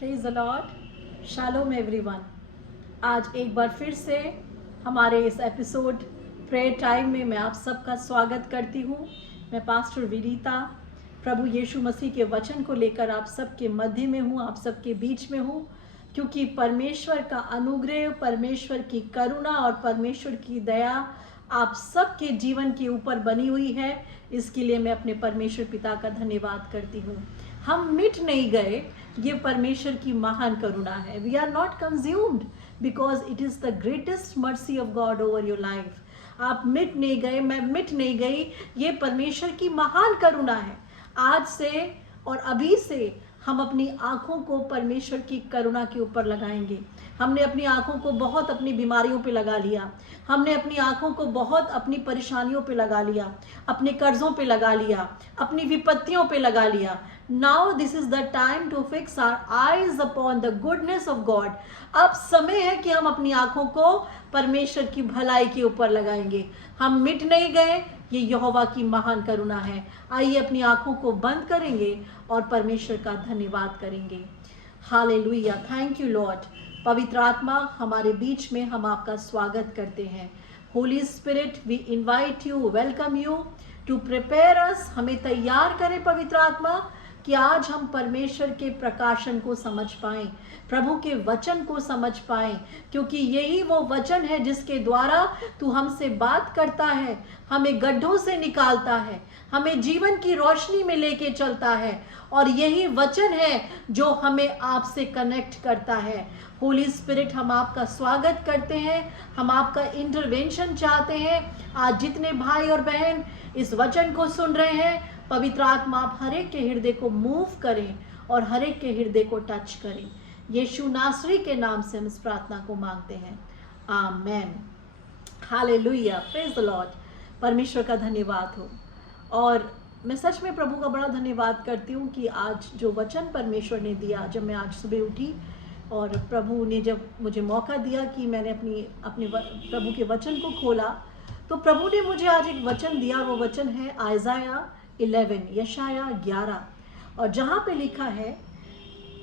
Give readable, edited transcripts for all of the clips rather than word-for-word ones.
Praise the Lord. Shalom everyone. आज एक बार फिर से हमारे इस एपिसोड प्रेयर टाइम में मैं आप सबका स्वागत करती हूँ। मैं पास्टर विनीता प्रभु यीशु मसीह के वचन को लेकर आप सबके मध्य में हूँ, आप सबके बीच में हूँ, क्योंकि परमेश्वर का अनुग्रह, परमेश्वर की करुणा और परमेश्वर की दया आप सबके जीवन के ऊपर बनी हुई है। इसके लिए मैं अपने परमेश्वर पिता का धन्यवाद करती हूँ। हम मिट नहीं गए, ये परमेश्वर की महान करुणा है। We are not consumed because it is the greatest mercy of God over your life. आप मिट नहीं गए, मैं मिट नहीं गई, ये परमेश्वर की महान करुणा है। आज से और अभी से हम अपनी आँखों को परमेश्वर की करुणा के ऊपर लगाएंगे। हमने अपनी आँखों को बहुत अपनी बीमारियों पे लगा लिया, हमने अपनी आँखों को बहुत अपनी परेशानियों पे लगा लिया, अपने कर्जों पे लगा लिया, अपनी विपत्तियों पे लगा लिया। Now this is the time to fix our eyes upon the goodness of God. अब समय है कि हम अपनी आँखों को परमेश्वर की भलाई के ऊपर लगाएंगे। हम मिट नहीं गए, ये यहोवा की महान करुणा है। आइए अपनी आँखों को बंद करेंगे और परमेश्वर का धन्यवाद करेंगे। Hallelujah, thank you Lord. पवित्र आत्मा हमारे बीच में, हम आपका स्वागत करते हैं। Holy spirit, we invite you, welcome you to prepare us. हमें तैयार करें पवित्र आत्मा कि आज हम परमेश्वर के प्रकाशन को समझ पाएं, प्रभु के वचन को समझ पाएं, क्योंकि यही वो वचन है जिसके द्वारा तू हमसे बात करता है, हमें गड्ढों से निकालता है, हमें जीवन की रोशनी में लेके चलता है, और यही वचन है जो हमें आपसे कनेक्ट करता है। होली स्पिरिट, हम आपका स्वागत करते हैं, हम आपका इंटरवेंशन चाहते हैं। आज जितने भाई और बहन इस वचन को सुन रहे हैं, पवित्र आत्मा आप हर एक के हृदय को मूव करें और हर एक के हृदय को टच करें। यीशु नासरी के नाम से हम इस प्रार्थना को मांगते हैं, amen. Hallelujah, praise the lord. परमेश्वर का धन्यवाद हो। और मैं सच में प्रभु का बड़ा धन्यवाद करती हूँ कि आज जो वचन परमेश्वर ने दिया, जब मैं आज सुबह उठी और प्रभु ने जब मुझे मौका दिया कि मैंने अपने प्रभु के वचन को खोला, तो प्रभु ने मुझे आज एक वचन दिया। वो वचन है आइज़ाया 11, यशाया 11, और जहाँ पे लिखा है,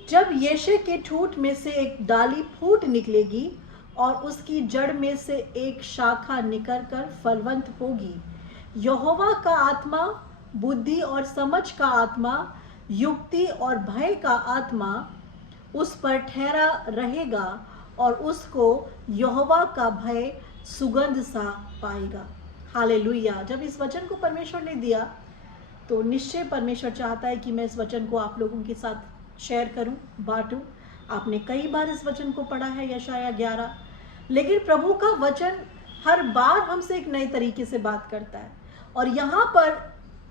जब यशे के ठूंठ में से एक डाली फूट निकलेगी और उसकी जड़ में से एक शाखा निकलकर फलवंत होगी। यहोवा का आत्मा, बुद्धि और समझ का आत्मा, युक्ति और भय का आत्मा उस पर ठहरा रहेगा और उसको यहोवा का भय सुगंध सा पाएगा। हालेलुया। जब इस वचन को परमेश्वर ने दिया, तो निश्चय परमेश्वर चाहता है कि मैं इस वचन को आप लोगों के साथ शेयर करूं, बांटूं। आपने कई बार इस वचन को पढ़ा है, यशाया 11, लेकिन प्रभु का वचन हर बार हमसे एक नए तरीके से बात करता है। और यहाँ पर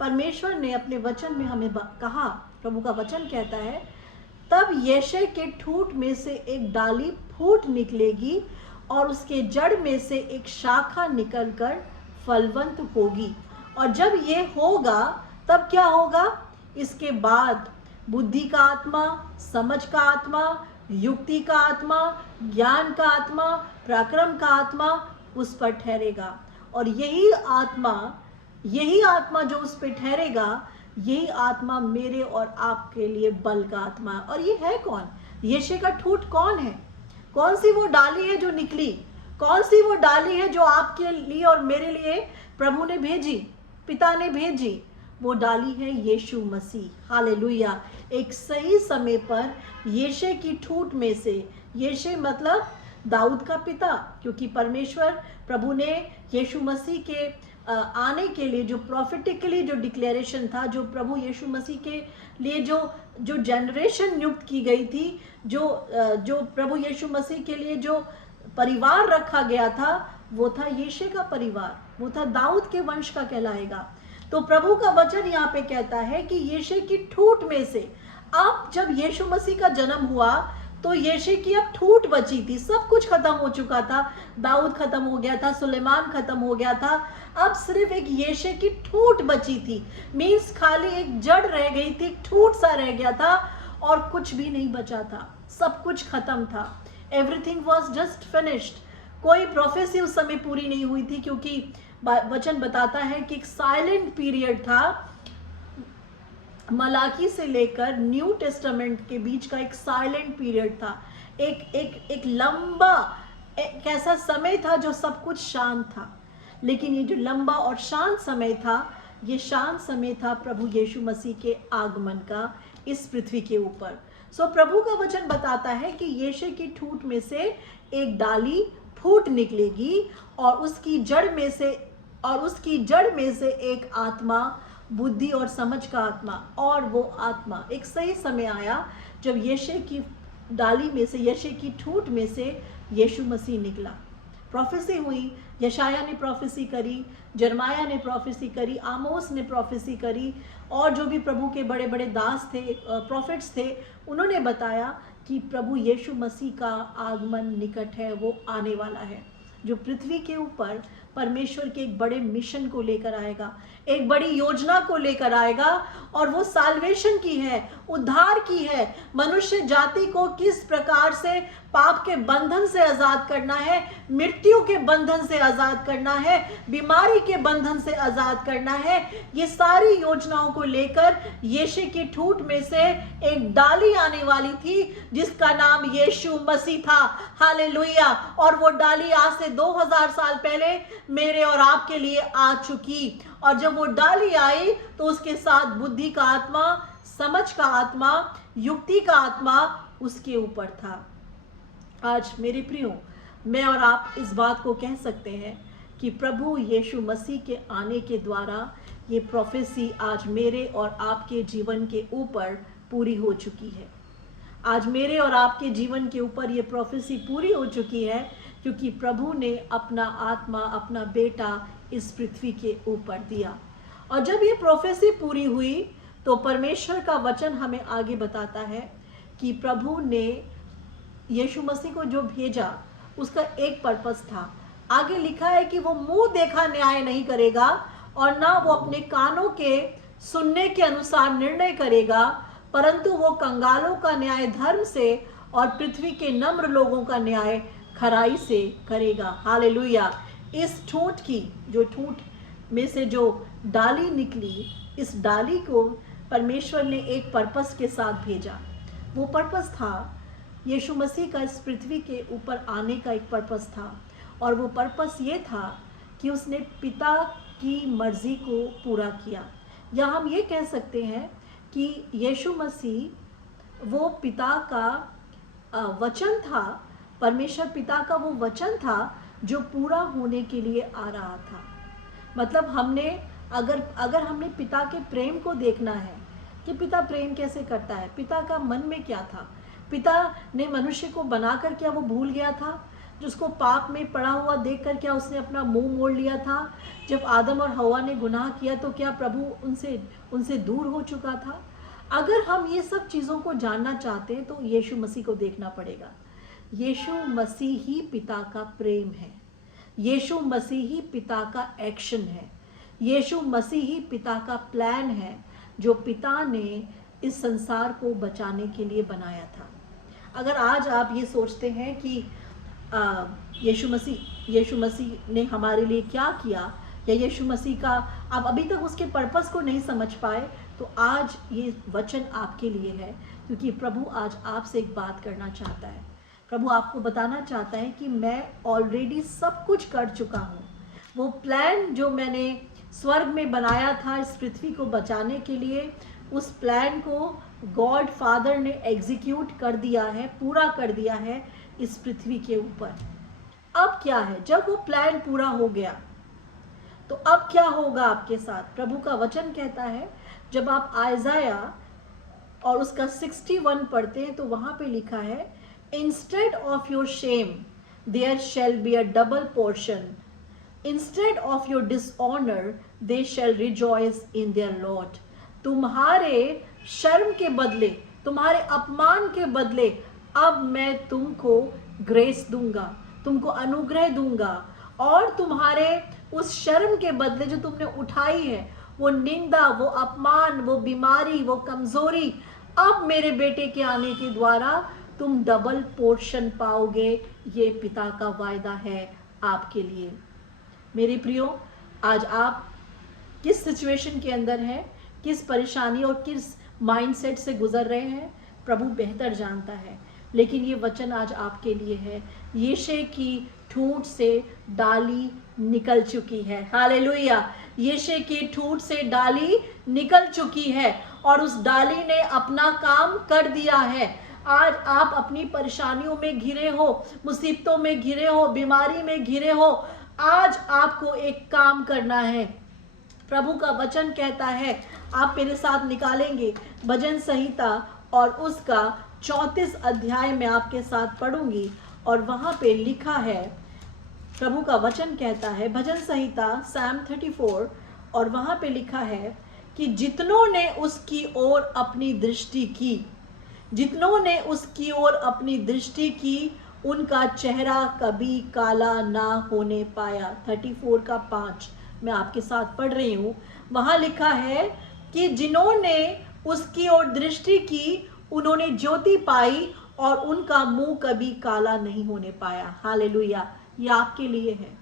परमेश्वर ने अपने वचन में हमें कहा, प्रभु का वचन कहता है, तब यशे के ठूंठ में से एक डाली फूट निकलेगी और उसके जड़ में से एक शाखा निकलकर फलवंत होगी। और जब ये होगा, तब क्या होगा? इसके बाद बुद्धि का आत्मा, समझ का आत्मा, युक्ति का आत्मा, ज्ञान का आत्मा, पराक्रम का आत्मा उस पर ठहरेगा। और यही आत्मा जो उस पर ठहरेगा, यही आत्मा मेरे और आपके लिए बल का आत्मा है। और ये है कौन? यशे का ठूंठ कौन है? कौन सी वो डाली है जो निकली? कौन सी वो डाली है जो आपके लिए और मेरे लिए प्रभु ने भेजी, पिता ने भेजी? वो डाली है यीशु मसीह। हालेलुया। एक सही समय पर यशे की ठूंठ में से, यशे मतलब दाऊद का पिता, क्योंकि परमेश्वर प्रभु ने यीशु मसीह के आने के लिए जो प्रॉफिटिकली जो डिक्लेरेशन था, जो प्रभु यीशु मसीह के लिए जो जनरेशन नियुक्त की गई थी, जो प्रभु यीशु मसीह के लिए जो परिवार रखा गया था, वो था यशे का परिवार, वो था दाऊद के वंश का कहलाएगा। तो प्रभु का वचन यहाँ पे कहता है कि यशे की ठूंठ में से, अब जब यीशु मसीह का जन्म हुआ तो यशे की अब ठूंठ बची थी। सब कुछ खत्म हो चुका था, दाऊद खत्म हो गया था, सुलेमान खत्म हो गया था, अब सिर्फ एक यशे की ठूंठ बची थी। मीन्स खाली एक जड़ रह गई थी, ठूंठ सा रह गया था और कुछ भी नहीं बचा था, सब कुछ खत्म था। Everything was just finished. कोई प्रोफेसी उस समय पूरी नहीं हुई थी, क्योंकि वचन बताता है कि एक साइलेंट पीरियड था मलाकी से लेकर न्यू टेस्टामेंट के बीच का एक साइलेंट पीरियड था, एक लंबा एक ऐसा समय था जो सब कुछ शांत था। लेकिन ये जो लंबा और शांत समय था, ये शांत समय था प्रभु यीशु मसीह के आगमन का इस पृथ्वी के ऊपर। सो प्रभु का वचन बताता है कि यीशु की ठूंठ में से एक डाली फूट निकलेगी और उसकी जड़ में से एक आत्मा, बुद्धि और समझ का आत्मा, और वो आत्मा, एक सही समय आया जब यीशु की डाली में से, यीशु की ठूंठ में से यीशु मसीह निकला। प्रोफेसी हुई, यशाया ने प्रोफेसी करी, जरमाया ने प्रोफेसी करी, आमोस ने प्रोफेसी करी, और जो भी प्रभु के बड़े बड़े दास थे, प्रॉफिट्स थे, उन्होंने बताया कि प्रभु यीशु मसीह का आगमन निकट है, वो आने वाला है, जो पृथ्वी के ऊपर परमेश्वर के एक बड़े मिशन को लेकर आएगा, एक बड़ी योजना को लेकर आएगा, और वो साल्वेशन की है, उद्धार की है। मनुष्य जाति को किस प्रकार से पाप के बंधन से आजाद करना है, मृत्यु के बंधन से आजाद करना है, बीमारी के बंधन से आजाद करना है, ये सारी योजनाओं को लेकर यीशु की ठूंठ में से एक डाली आने वाली थी जिसका नाम यीशु मसीह था। हालेलुया। और वो डाली आज से 2000 साल पहले मेरे और आपके लिए आ चुकी, और जब वो डाली आई तो उसके साथ बुद्धि का आत्मा, समझ का आत्मा, युक्ति का आत्मा उसके ऊपर था। आज मेरे प्रियो, मैं और आप इस बात को कह सकते हैं कि प्रभु यीशु मसीह के आने के द्वारा ये प्रोफेसी आज मेरे और आपके जीवन के ऊपर पूरी हो चुकी है। आज मेरे और आपके जीवन के ऊपर ये प्रोफेसी पूरी हो चुकी है, क्योंकि प्रभु ने अपना आत्मा, अपना बेटा इस पृथ्वी के ऊपर दिया। और जब ये प्रोफेसी पूरी हुई तो परमेश्वर का वचन हमें आगे बताता है कि प्रभु ने यीशु मसीह को जो भेजा उसका एक पर्पस था। आगे लिखा है कि वो मुंह देखा न्याय नहीं करेगा, और ना वो अपने कानों के सुनने के अनुसार निर्णय करेगा, परंतु वो कंगालों का न्याय धर्म से और पृथ्वी के नम्र लोगों का न्याय खराई से करेगा। हालेलुया। इस ठूंठ में से जो डाली निकली, इस डाली को परमेश्वर ने एक पर्पस के साथ भेजा। वो पर्पस था यीशु मसीह का इस पृथ्वी के ऊपर आने का एक पर्पस था, और वो पर्पस ये था कि उसने पिता की मर्जी को पूरा किया। या हम ये कह सकते हैं कि यीशु मसीह वो पिता का वचन था, परमेश्वर पिता का वो वचन था जो पूरा होने के लिए आ रहा था। मतलब हमने अगर हमने पिता के प्रेम को देखना है कि पिता प्रेम कैसे करता है, पिता का मन में क्या था, पिता ने मनुष्य को बनाकर क्या वो भूल गया था, जिसको पाप में पड़ा हुआ देखकर क्या उसने अपना मुंह मोड़ लिया था। जब आदम और हवा ने गुनाह किया तो क्या प्रभु उनसे दूर हो चुका था। अगर हम ये सब चीज़ों को जानना चाहते हैं तो यीशु मसीह को देखना पड़ेगा। यीशु मसीह ही पिता का प्रेम है, यीशु मसीह ही पिता का एक्शन है, यीशु मसीह ही पिता का प्लान है, जो पिता ने इस संसार को बचाने के लिए बनाया था। अगर आज आप ये सोचते हैं कि यीशु मसीह ने हमारे लिए क्या किया, या यीशु मसीह का आप अभी तक उसके पर्पस को नहीं समझ पाए, तो आज ये वचन आपके लिए है, क्योंकि प्रभु आज आपसे एक बात करना चाहता है। प्रभु आपको बताना चाहता है कि मैं ऑलरेडी सब कुछ कर चुका हूँ। वो प्लान जो मैंने स्वर्ग में बनाया था इस पृथ्वी को बचाने के लिए, उस प्लान को गॉड फादर ने एग्जीक्यूट कर दिया है, पूरा कर दिया है इस पृथ्वी के ऊपर। अब क्या है, जब वो प्लान पूरा हो गया तो अब क्या होगा आपके साथ। प्रभु का वचन कहता है, जब आप आयजाया और उसका 61 पढ़ते हैं तो वहां पे लिखा है, instead of your shame there shall be a double portion, instead of your dishonour they shall rejoice in their Lord. तुम्हारे शर्म के बदले, तुम्हारे अपमान के बदले अब मैं तुमको ग्रेस दूंगा, तुमको अनुग्रह दूंगा, और तुम्हारे उस शर्म के बदले जो तुमने उठाई है, वो निंदा, वो अपमान, वो बीमारी, वो कमजोरी, अब मेरे बेटे के आने के द्वारा तुम डबल पोर्शन पाओगे। ये पिता का वायदा है आपके लिए। मेरे प्रियो, आज आप किस सिचुएशन के अंदर हैं, किस परेशानी और किस माइंडसेट से गुजर रहे हैं, प्रभु बेहतर जानता है। लेकिन ये वचन आज आपके लिए है। यीशे की ठूंठ से डाली निकल चुकी है। हालेलुया। यीशे की ठूंठ से डाली निकल चुकी है और उस डाली ने अपना काम कर दिया है। आज आप अपनी परेशानियों में घिरे हो, मुसीबतों में घिरे हो, बीमारी में घिरे हो, आज आपको एक काम करना है। प्रभु का वचन कहता है, आप मेरे साथ निकालेंगे भजन संहिता और उसका 34 अध्याय में आपके साथ पढ़ूंगी और वहां पे लिखा है, प्रभु का वचन कहता है भजन संहिता Psalm 34 और वहां पे लिखा है कि जितनों ने उसकी ओर अपनी दृष्टि की, जितनों ने उसकी ओर अपनी दृष्टि की, उनका चेहरा कभी काला ना होने पाया। 34 का 5 मैं आपके साथ पढ़ रही हूँ। वहां लिखा है कि जिन्होंने उसकी ओर दृष्टि की उन्होंने ज्योति पाई और उनका मुंह कभी काला नहीं होने पाया। हालेलुया। ये आपके लिए है।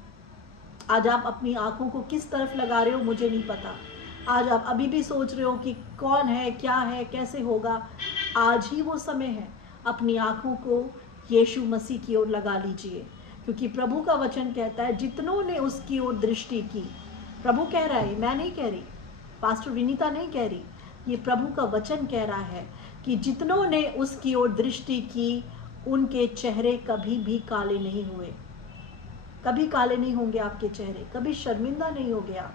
आज आप अपनी आंखों को किस तरफ लगा रहे हो मुझे नहीं पता। आज आप अभी भी सोच रहे हो कि कौन है, क्या है, कैसे होगा। आज ही वो समय है, अपनी आंखों को यीशु मसीह की ओर लगा लीजिए, क्योंकि प्रभु का वचन कहता है जितनों ने उसकी ओर दृष्टि की। प्रभु कह रहा है, मैं नहीं कह रही, पास्टर विनीता नहीं कह रही, ये प्रभु का वचन कह रहा है कि जितनों ने उसकी ओर दृष्टि की उनके चेहरे कभी भी काले नहीं हुए। कभी काले नहीं होंगे आपके चेहरे, कभी शर्मिंदा नहीं हो गया।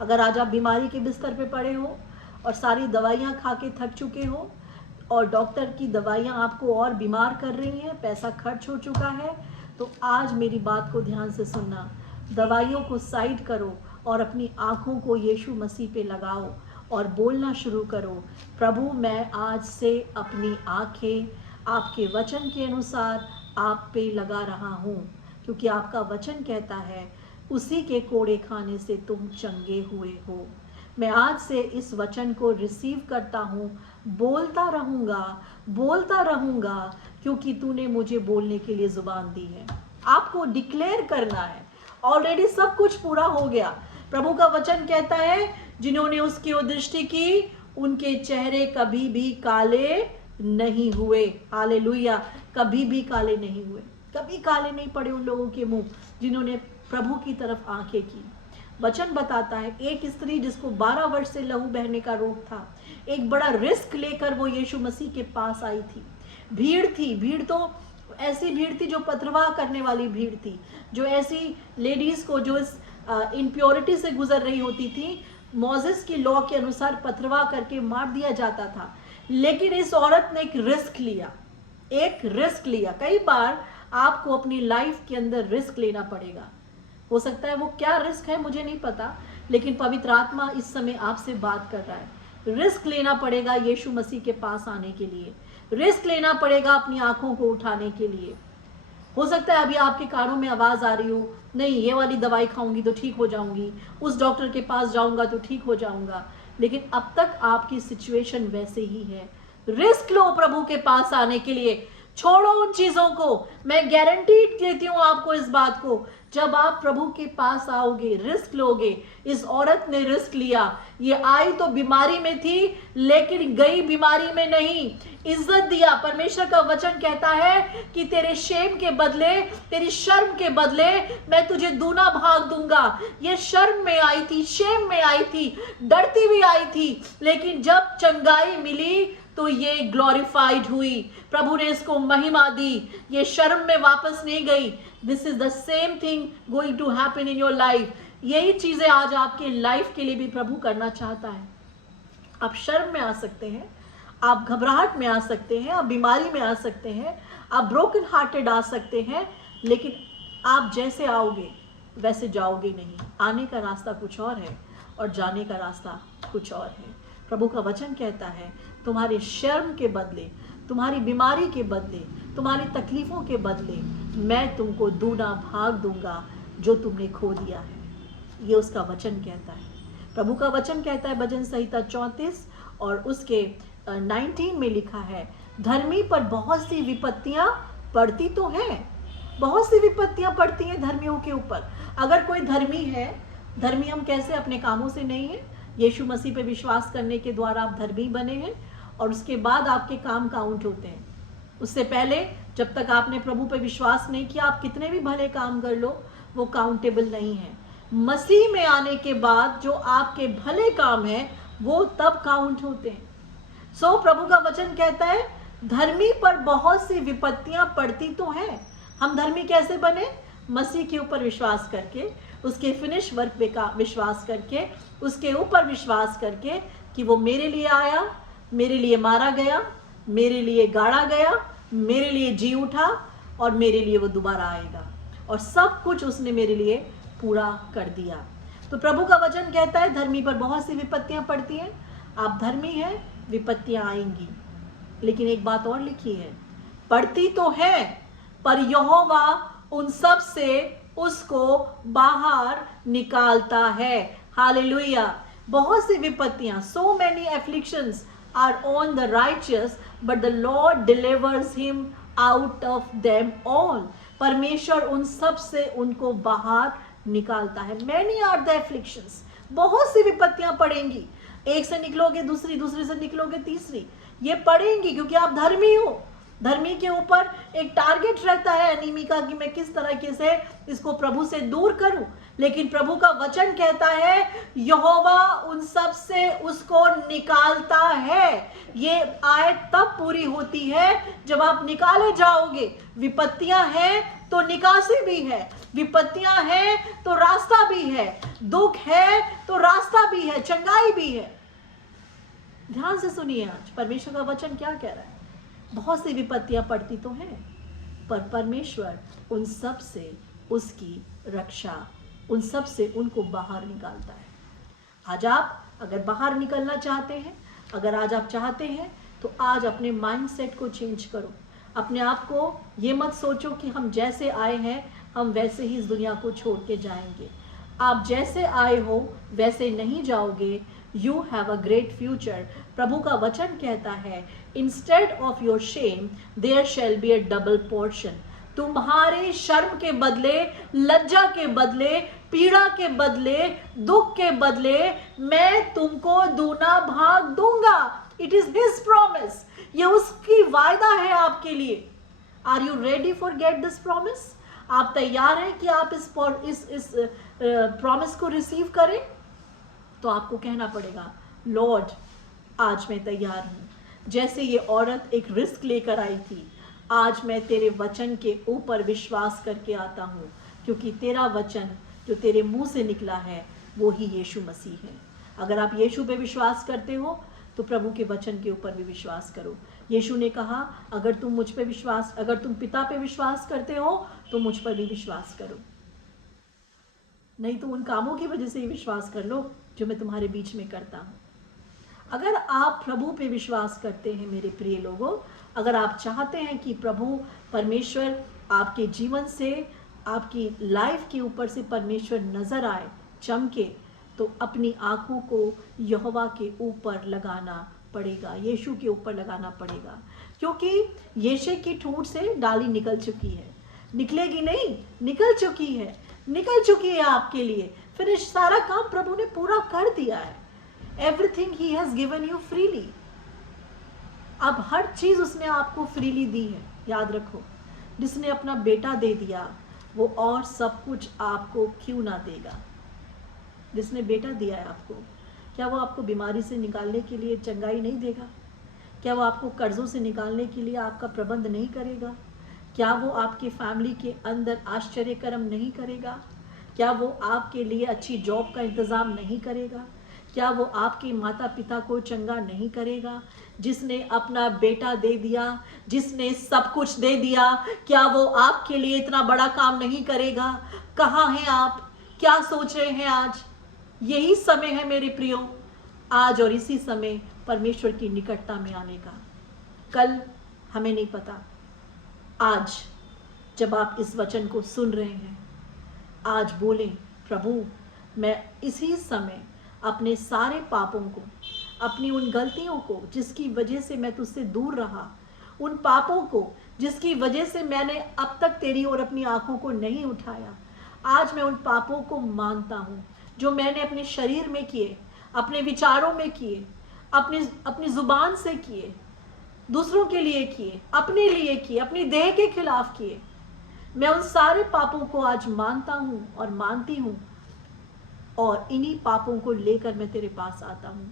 अगर आज आप बीमारी के बिस्तर पे पड़े हो और सारी दवाइयाँ खा के थक चुके हो और डॉक्टर की दवाइयाँ आपको और बीमार कर रही हैं, पैसा खर्च हो चुका है, तो आज मेरी बात को ध्यान से सुनना। दवाइयों को साइड करो और अपनी आँखों को यीशु मसीह पे लगाओ और बोलना शुरू करो, प्रभु मैं आज से अपनी आँखें आपके वचन के अनुसार आप पे लगा रहा हूँ, क्योंकि आपका वचन कहता है उसी के कोड़े खाने से तुम चंगे हुए हो। मैं आज से इस वचन को रिसीव करता हूँ, बोलता रहूँगा, क्योंकि तूने मुझे बोलने के लिए जुबान दी है। आपको डिक्लेयर करना है, ऑलरेडी सब कुछ पूरा हो गया। प्रभु का वचन कहता है जिन्होंने उसकी ओर दृष्टि की उनके चेहरे कभी भी काले नहीं हुए। हालेलुया। कभी भी काले नहीं हुए, कभी काले नहीं पड़े उन लोगों के मुंह जिन्होंने प्रभु की तरफ आंखें की। वचन बताता है एक स्त्री जिसको 12 वर्ष से लहू बहने का रोग था, एक बड़ा रिस्क लेकर वो यीशु मसीह के पास आई थी। भीड़ तो ऐसी भीड़ थी जो पथरवाह करने वाली भीड़ थी, जो ऐसी लेडीज को जो इस इम्प्योरिटी से गुजर रही होती थी, मोसेस की लॉ के अनुसार पथरवाह करके मार दिया जाता था। लेकिन इस औरत ने एक रिस्क लिया। कई बार आपको अपनी लाइफ के अंदर रिस्क लेना पड़ेगा। हो सकता है वो क्या रिस्क है मुझे नहीं पता, लेकिन पवित्र आत्मा इस समय आपसे बात कर रहा है। रिस्क लेना पड़ेगा यीशु मसीह के पास आने के लिए, रिस्क लेना पड़ेगा अपनी आंखों को उठाने के लिए। हो सकता है अभी आपके कानों में आवाज आ रही हो, नहीं ये वाली दवाई खाऊंगी तो ठीक हो जाऊंगी, उस डॉक्टर के पास जाऊंगा तो ठीक हो जाऊंगा, लेकिन अब तक आपकी सिचुएशन वैसे ही है। रिस्क लो प्रभु के पास आने के लिए, छोड़ो उन चीजों को। मैं गारंटी देती हूं आपको इस बात को, जब आप प्रभु के पास आओगे, रिस्क लोगे। इस औरत ने रिस्क लिया। ये आई तो बीमारी में थी, लेकिन गई बीमारी में नहीं, इज्जत दिया। परमेश्वर का वचन कहता है कि तेरे शेम के बदले, तेरी शर्म के बदले मैं तुझे दूना भाग दूंगा। ये शर्म में आई थी, शेम में आई थी, डरती हुई आई थी, लेकिन जब चंगाई मिली तो ये ग्लोरीफाइड हुई। प्रभु ने इसको महिमा दी, ये शर्म में वापस नहीं गई। This is the same thing going to happen in your life. यही चीजें आज आपके लाइफ के लिए भी प्रभु करना चाहता है। आप शर्म में आ सकते हैं, आप घबराहट में आ सकते हैं, आप बीमारी में आ सकते हैं, आप ब्रोकन हार्टेड आ सकते हैं, लेकिन आप जैसे आओगे वैसे जाओगे नहीं। आने का रास्ता कुछ और है और जाने का रास्ता कुछ और है। प्रभु का वचन कहता है तुम्हारे शर्म के बदले, तुम्हारी बीमारी के बदले, तुम्हारी तकलीफों के बदले मैं तुमको दूना भाग दूंगा जो तुमने खो दिया है। ये उसका वचन कहता है। प्रभु का वचन कहता है भजन संहिता 34 और उसके 19 में लिखा है, धर्मी पर बहुत सी विपत्तियां पड़ती तो हैं, बहुत सी विपत्तियां पड़ती हैं धर्मियों के ऊपर। अगर कोई धर्मी है, धर्मी हम कैसे? अपने कामों से नहीं है, यीशु मसीह पे विश्वास करने के द्वारा आप धर्मी बने हैं और उसके बाद आपके काम काउंट होते हैं। उससे पहले जब तक आपने प्रभु पर विश्वास नहीं किया, आप कितने भी भले काम कर लो, वो काउंटेबल नहीं है। मसीह में आने के बाद जो आपके भले काम हैं वो तब काउंट होते हैं। सो प्रभु का वचन कहता है धर्मी पर बहुत सी विपत्तियां पड़ती तो हैं। हम धर्मी कैसे बने? मसीह के ऊपर विश्वास करके, उसके फिनिश वर्क पे का विश्वास करके, उसके ऊपर विश्वास करके कि वो मेरे लिए आया, मेरे लिए मारा गया, मेरे लिए गाड़ा गया, मेरे लिए जी उठा और मेरे लिए वो दोबारा आएगा, और सब कुछ उसने मेरे लिए पूरा कर दिया। तो प्रभु का वचन कहता है धर्मी पर बहुत सी विपत्तियां पड़ती हैं। आप धर्मी हैं, विपत्तियां आएंगी, लेकिन एक बात और लिखी है, पड़ती तो है पर यहोवा उन सब से उसको बाहर निकालता है। हालेलुया। बहुत सी विपत्तियां, so many afflictions are on the righteous but the Lord delivers him out of them all। परमेश्वर उन सब से उनको बाहर निकालता है। Many are the afflictions, बहुत सी विपत्तियां पड़ेंगी। एक से निकलोगे दूसरी, दूसरी से निकलोगे तीसरी, ये पड़ेंगी क्योंकि आप धर्मी हो। धर्मी के ऊपर एक टारगेट रहता है एनीमी का कि मैं किस तरीके से इसको प्रभु से दूर करूं, लेकिन प्रभु का वचन कहता है यहोवा उन सब से उसको निकालता है। ये आयत तब पूरी होती है जब आप निकाले जाओगे। विपत्तियां हैं तो निकासी भी है, विपत्तियां हैं तो रास्ता भी है, दुख है तो रास्ता भी है, चंगाई भी है। ध्यान से सुनिए, आज परमेश्वर का वचन क्या कह रहा है। बहुत सी विपत्तियां पड़ती तो हैं, पर परमेश्वर उन सब से उसकी रक्षा, उन सब से उनको बाहर निकालता है। आज आप अगर बाहर निकलना चाहते हैं, अगर आज आप चाहते हैं, तो आज अपने माइंडसेट को चेंज करो। अपने आप को ये मत सोचो कि हम जैसे आए हैं हम वैसे ही इस दुनिया को छोड़ के जाएंगे। आप जैसे आए हो वैसे नहीं जाओगे। You have a great future. प्रभु का वचन कहता है instead of your shame there shall be a double portion. तुम्हारे शर्म के बदले, लज्जा के बदले, पीड़ा के बदले, दुख के बदले मैं तुमको दूना भाग दूंगा। It is his promise. ये उसकी वायदा है आपके लिए। Are you ready for get this promise? आप तैयार हैं कि आप इस प्रॉमिस को रिसीव करें? तो आपको कहना पड़ेगा लॉर्ड आज मैं तैयार हूं। जैसे ये औरत एक रिस्क लेकर आई थी, आज मैं तेरे वचन के ऊपर विश्वास करके आता हूं, क्योंकि तेरा वचन जो तेरे मुंह से निकला है वो ही यीशु मसीह है। अगर आप यीशु पे विश्वास करते हो तो प्रभु के वचन के ऊपर भी विश्वास करो। यीशु ने कहा अगर तुम पिता पे विश्वास करते हो तो मुझ पर भी विश्वास करो, नहीं तो उन कामों की वजह से ही विश्वास कर लो जो मैं तुम्हारे बीच में करता हूं। अगर आप प्रभु पे विश्वास करते हैं मेरे प्रिय लोगों, अगर आप चाहते हैं कि प्रभु परमेश्वर आपके जीवन से, आपकी लाइफ के ऊपर से परमेश्वर नजर आए, चमके, तो अपनी आंखों को यहोवा के ऊपर लगाना पड़ेगा, यीशु के ऊपर लगाना पड़ेगा। क्योंकि यीशु की ठूंठ से डाली निकल चुकी है, निकलेगी नहीं, निकल चुकी है आपके लिए। फिर सारा काम प्रभु ने पूरा कर दिया है। Everything he has given you freely. अब हर चीज उसने आपको फ्रीली दी है। याद रखो, जिसने अपना बेटा दे दिया वो और सब कुछ आपको क्यों ना देगा। जिसने बेटा दिया है आपको, क्या वो आपको बीमारी से निकालने के लिए चंगाई नहीं देगा? क्या वो आपको कर्जों से निकालने के लिए आपका प्रबंध नहीं करेगा? क्या वो आपके फैमिली के अंदर आश्चर्य कर्म नहीं करेगा? क्या वो आपके लिए अच्छी जॉब का इंतज़ाम नहीं करेगा? क्या वो आपके माता पिता को चंगा नहीं करेगा? जिसने अपना बेटा दे दिया, जिसने सब कुछ दे दिया, क्या वो आपके लिए इतना बड़ा काम नहीं करेगा? कहाँ हैं आप? क्या सोच रहे हैं आज? यही समय है मेरे प्रियो, आज और इसी समय परमेश्वर की निकटता में आने का। कल हमें नहीं पता। आज जब आप इस वचन को सुन रहे हैं, आज बोलें प्रभु मैं इसी समय अपने सारे पापों को, अपनी उन गलतियों को जिसकी वजह से मैं तुझसे दूर रहा, उन पापों को जिसकी वजह से मैंने अब तक तेरी ओर अपनी आंखों को नहीं उठाया, आज मैं उन पापों को मानता हूँ जो मैंने अपने शरीर में किए, अपने विचारों में किए, अपनी अपनी जुबान से किए, दूसरों के लिए किए, अपने लिए किए, अपनी देह के खिलाफ किए। मैं उन सारे पापों को आज मानता हूं और मानती हूं, और इन्हीं पापों को लेकर मैं तेरे पास आता हूं,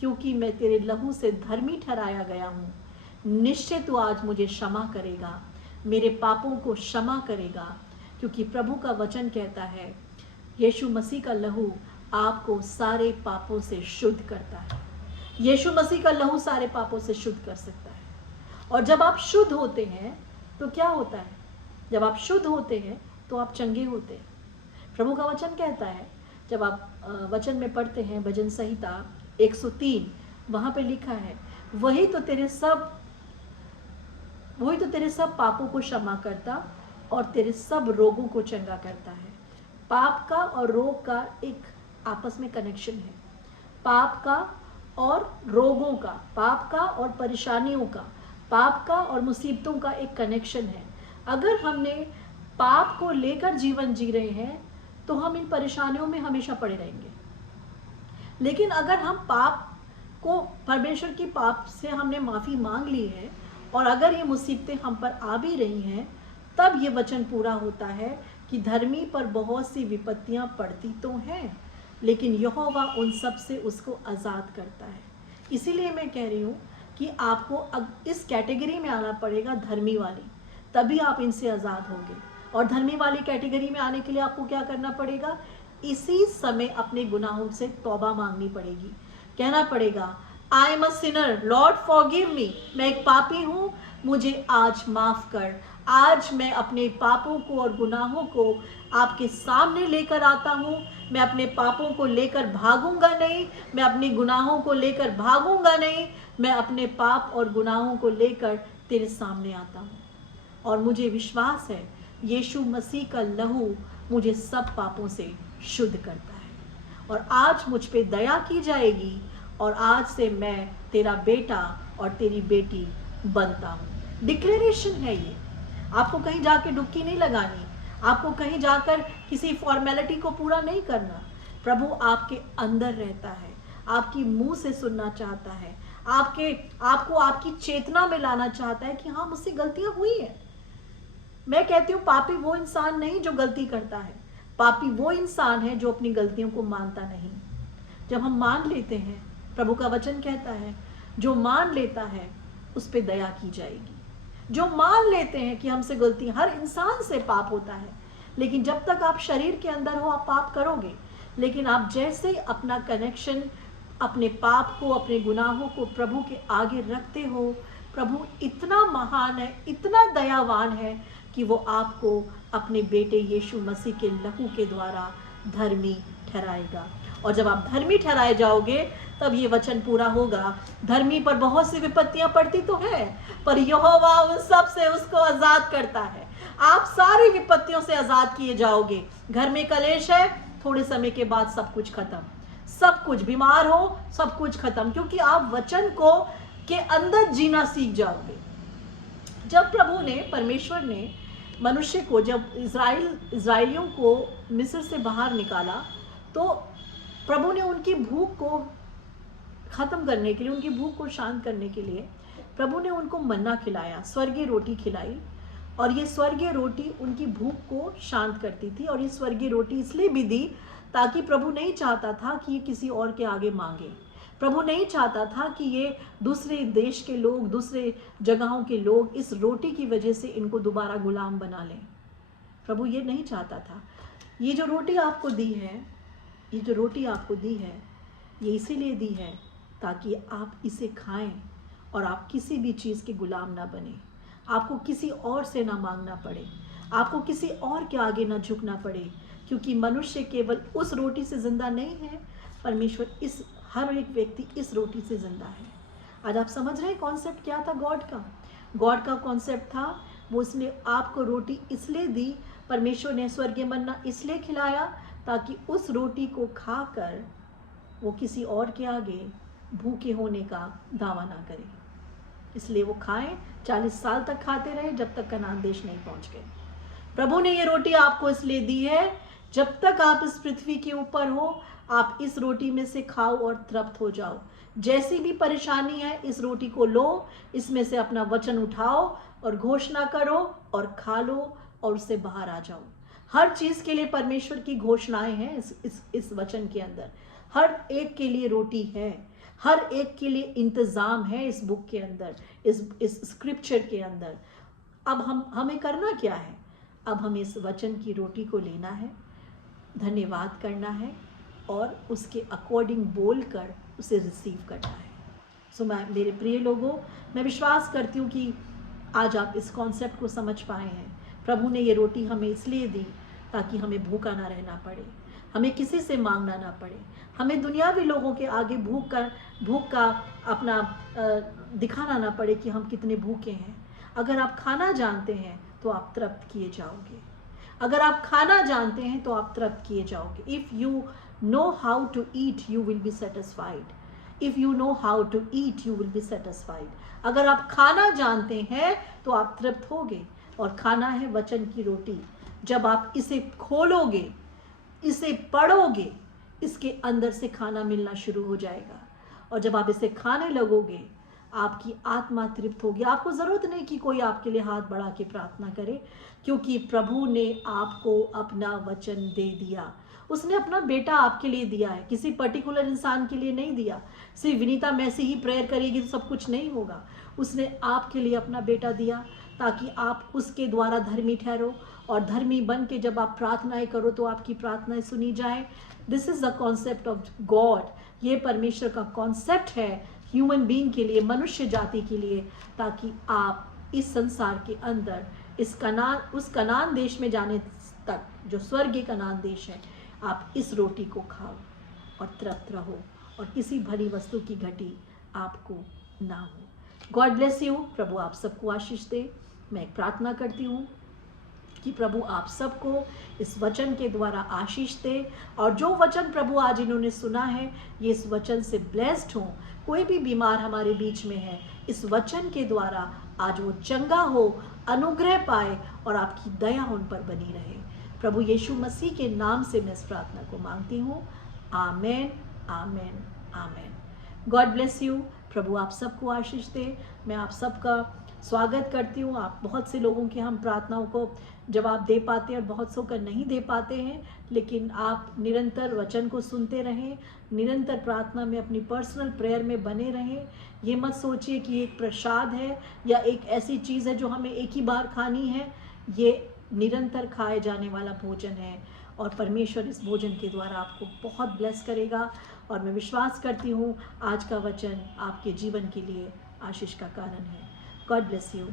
क्योंकि मैं तेरे लहू से धर्मी ठहराया गया हूं। निश्चय तू आज मुझे क्षमा करेगा, मेरे पापों को क्षमा करेगा, क्योंकि प्रभु का वचन कहता है यीशु मसीह का लहू आपको सारे पापों से शुद्ध करता है। यीशु मसीह का लहू सारे पापों से शुद्ध कर सकता है। और जब आप शुद्ध होते हैं तो क्या होता है? जब आप शुद्ध होते हैं तो आप चंगे होते हैं। प्रभु का वचन कहता है, जब आप वचन में पढ़ते हैं भजन संहिता 103, वहां पे लिखा है वही तो तेरे सब पापों को क्षमा करता और तेरे सब रोगों को चंगा करता है। पाप का और रोग का एक आपस में कनेक्शन है। पाप का और रोगों का, पाप का और परेशानियों का, पाप का और मुसीबतों का एक कनेक्शन है। अगर हमने पाप को लेकर जीवन जी रहे हैं तो हम इन परेशानियों में हमेशा पड़े रहेंगे। लेकिन अगर हम पाप को, परमेश्वर की पाप से हमने माफ़ी मांग ली है और अगर ये मुसीबतें हम पर आ भी रही हैं, तब ये वचन पूरा होता है कि धर्मी पर बहुत सी विपत्तियां पड़ती तो हैं, लेकिन यहोवा उन सब से उसको आज़ाद करता है। इसीलिए मैं कह रही हूँ कि आपको अब इस कैटेगरी में आना पड़ेगा, धर्मी वाली, तभी आप इनसे आज़ाद होंगे। और धर्मी वाली कैटेगरी में आने के लिए आपको क्या करना पड़ेगा? इसी समय अपने गुनाहों से तौबा मांगनी पड़ेगी। कहना पड़ेगा, I am a Sinner, Lord forgive me, मैं एक पापी हूँ, मुझे आज माफ़ कर। आज मैं अपने पापों को और गुनाहों को आपके सामने लेकर आता हूँ। मैं अपने पापों को लेकर भागूंगा नहीं, मैं अपने गुनाहों को लेकर भागूंगा नहीं, मैं अपने पाप और गुनाहों को लेकर तेरे सामने आता हूँ। और मुझे विश्वास है यीशु मसीह का लहू मुझे सब पापों से शुद्ध करता है। और आज मुझ पे दया की जाएगी और आज से मैं तेरा बेटा और तेरी बेटी बनता हूँ। डिक्लेरेशन है ये, आपको कहीं जाके डुबकी नहीं लगानी, आपको कहीं जाकर किसी फॉर्मेलिटी को पूरा नहीं करना। प्रभु आपके अंदर रहता है, आपकी मुंह से सुनना चाहता है, आपको आपकी चेतना में लाना चाहता है कि हाँ, मुझसे गलतियां हुई हैं। मैं कहती हूँ पापी वो इंसान नहीं जो गलती करता है, पापी वो इंसान है जो अपनी गलतियों को मानता नहीं। जब हम मान लेते हैं, प्रभु का वचन कहता है जो मान लेता है उस पर दया की जाएगी। जो मान लेते हैं कि हमसे गलती, हर इंसान से पाप होता है, लेकिन जब तक आप शरीर के अंदर हो आप पाप करोगे। लेकिन आप जैसे ही अपना कनेक्शन, अपने पाप को, अपने गुनाहों को प्रभु के आगे रखते हो, प्रभु इतना महान है, इतना दयावान है कि वो आपको अपने बेटे यीशु मसीह के लहू के द्वारा धर्मी ठहराएगा। और जब आप धर्मी ठहराए जाओगे तब ये वचन पूरा होगा, धर्मी पर बहुत सी विपत्तियां पड़ती तो है, पर यहोवा उन सब से उसको आजाद करता है। आप सारी विपत्तियों से आजाद किए जाओगे। घर में कलेश है, थोड़े समय के बाद सब कुछ खत्म, सब कुछ, बीमार हो सब कुछ खत्म, क्योंकि आप वचन को के अंदर जीना सीख जाओगे। जब प्रभु ने, परमेश्वर ने मनुष्य को, जब इज़राइलियों को मिस्र से बाहर निकाला, तो प्रभु ने उनकी भूख को ख़त्म करने के लिए, उनकी भूख को शांत करने के लिए प्रभु ने उनको मन्ना खिलाया, स्वर्गीय रोटी खिलाई। और ये स्वर्गीय रोटी उनकी भूख को शांत करती थी। और ये स्वर्गीय रोटी इसलिए भी दी ताकि प्रभु नहीं चाहता था कि ये किसी और के आगे मांगे। प्रभु नहीं चाहता था कि ये दूसरे देश के लोग, दूसरे जगहों के लोग इस रोटी की वजह से इनको दोबारा गुलाम बना लें। प्रभु ये नहीं चाहता था। ये जो रोटी आपको दी है, ये जो रोटी आपको दी है, ये इसीलिए दी है ताकि आप इसे खाएं और आप किसी भी चीज़ के गुलाम ना बने, आपको किसी और से ना मांगना पड़े, आपको किसी और के आगे ना झुकना पड़े, क्योंकि मनुष्य केवल उस रोटी से ज़िंदा नहीं है, परमेश्वर इस हर एक व्यक्ति इस रोटी से ज़िंदा है। आज आप समझ रहे हैं कॉन्सेप्ट क्या था गॉड का? गॉड का कॉन्सेप्ट था, वो उसने आपको रोटी इसलिए दी, परमेश्वर ने स्वर्गीय मन्ना इसलिए खिलाया ताकि उस रोटी को खाकर वो किसी और के आगे भूखे होने का दावा ना करे। इसलिए वो खाएं, 40 साल तक खाते रहे जब तक कनान देश नहीं पहुंच गए। प्रभु ने ये रोटी आपको इसलिए दी है, जब तक आप इस पृथ्वी के ऊपर हो, आप इस रोटी में से खाओ और तृप्त हो जाओ। जैसी भी परेशानी है, इस रोटी को लो, इसमें से अपना वचन उठाओ और घोषणा करो और खा लो और उससे बाहर आ जाओ। हर चीज़ के लिए परमेश्वर की घोषणाएं हैं इस वचन के अंदर। हर एक के लिए रोटी है, हर एक के लिए इंतज़ाम है इस बुक के अंदर, इस स्क्रिप्चर के अंदर। अब हमें करना क्या है? अब हमें इस वचन की रोटी को लेना है, धन्यवाद करना है और उसके अकॉर्डिंग बोलकर उसे रिसीव करना है। सो मेरे प्रिय लोगों, मैं विश्वास करती हूँ कि आज आप इस कॉन्सेप्ट को समझ पाए हैं। प्रभु ने ये रोटी हमें इसलिए दी ताकि हमें भूखा ना रहना पड़े, हमें किसी से मांगना ना पड़े, हमें दुनियावी लोगों के आगे भूख का अपना दिखाना ना पड़े कि हम कितने भूखे हैं। अगर आप खाना जानते हैं तो आप तृप्त किए जाओगे। अगर आप खाना जानते हैं तो आप तृप्त किए जाओगे। If you know how to eat you will be satisfied. If you know how to eat you will be satisfied. अगर आप खाना जानते हैं तो आप तृप्त होगे। और खाना है वचन की रोटी। जब आप इसे खोलोगे, इसे पढ़ोगे, इसके अंदर से खाना मिलना शुरू हो जाएगा। और जब आप इसे खाने लगोगे, आपकी आत्मा तृप्त होगी। आपको ज़रूरत नहीं कि कोई आपके लिए हाथ बढ़ा के प्रार्थना करे, क्योंकि प्रभु ने आपको अपना वचन दे दिया। उसने अपना बेटा आपके लिए दिया है, किसी पर्टिकुलर इंसान के लिए नहीं दिया। सिर्फ विनीता मैसे ही प्रेयर करेगी तो सब कुछ नहीं होगा। उसने आपके लिए अपना बेटा दिया ताकि आप उसके द्वारा धर्मी ठहरो, और धर्मी बन के जब आप प्रार्थनाएं करो तो आपकी प्रार्थनाएं सुनी जाए। This is the concept of God. ये परमेश्वर का कॉन्सेप्ट है ह्यूमन बीइंग के लिए, मनुष्य जाति के लिए, ताकि आप इस संसार के अंदर उस कनान देश में जाने तक, जो स्वर्गीय कनान देश है, आप इस रोटी को खाओ और तृप्त रहो और किसी भली वस्तु की घटी आपको ना हो। God bless you. प्रभु आप सबको आशीष दे। मैं प्रार्थना करती हूँ कि प्रभु आप सबको इस वचन के द्वारा आशीष दे, और जो वचन प्रभु आज इन्होंने सुना है, ये इस वचन से ब्लेस्ड हो। कोई भी बीमार हमारे बीच में है, इस वचन के द्वारा आज वो चंगा हो, अनुग्रह पाए और आपकी दया उन पर बनी रहे। प्रभु यीशु मसीह के नाम से मैं इस प्रार्थना को मांगती हूँ। Amen, amen, amen. God bless you. प्रभु आप सबको आशीष दे। मैं आप सबका स्वागत करती हूँ। आप बहुत से लोगों के हम प्रार्थनाओं को जवाब दे पाते हैं और बहुत सौ का नहीं दे पाते हैं, लेकिन आप निरंतर वचन को सुनते रहें, निरंतर प्रार्थना में, अपनी पर्सनल प्रेयर में बने रहें। ये मत सोचिए कि ये एक प्रसाद है या एक ऐसी चीज़ है जो हमें एक ही बार खानी है। ये निरंतर खाए जाने वाला भोजन है और परमेश्वर इस भोजन के द्वारा आपको बहुत ब्लेस करेगा। और मैं विश्वास करती हूँ आज का वचन आपके जीवन के लिए आशीष का कारण है। God bless you.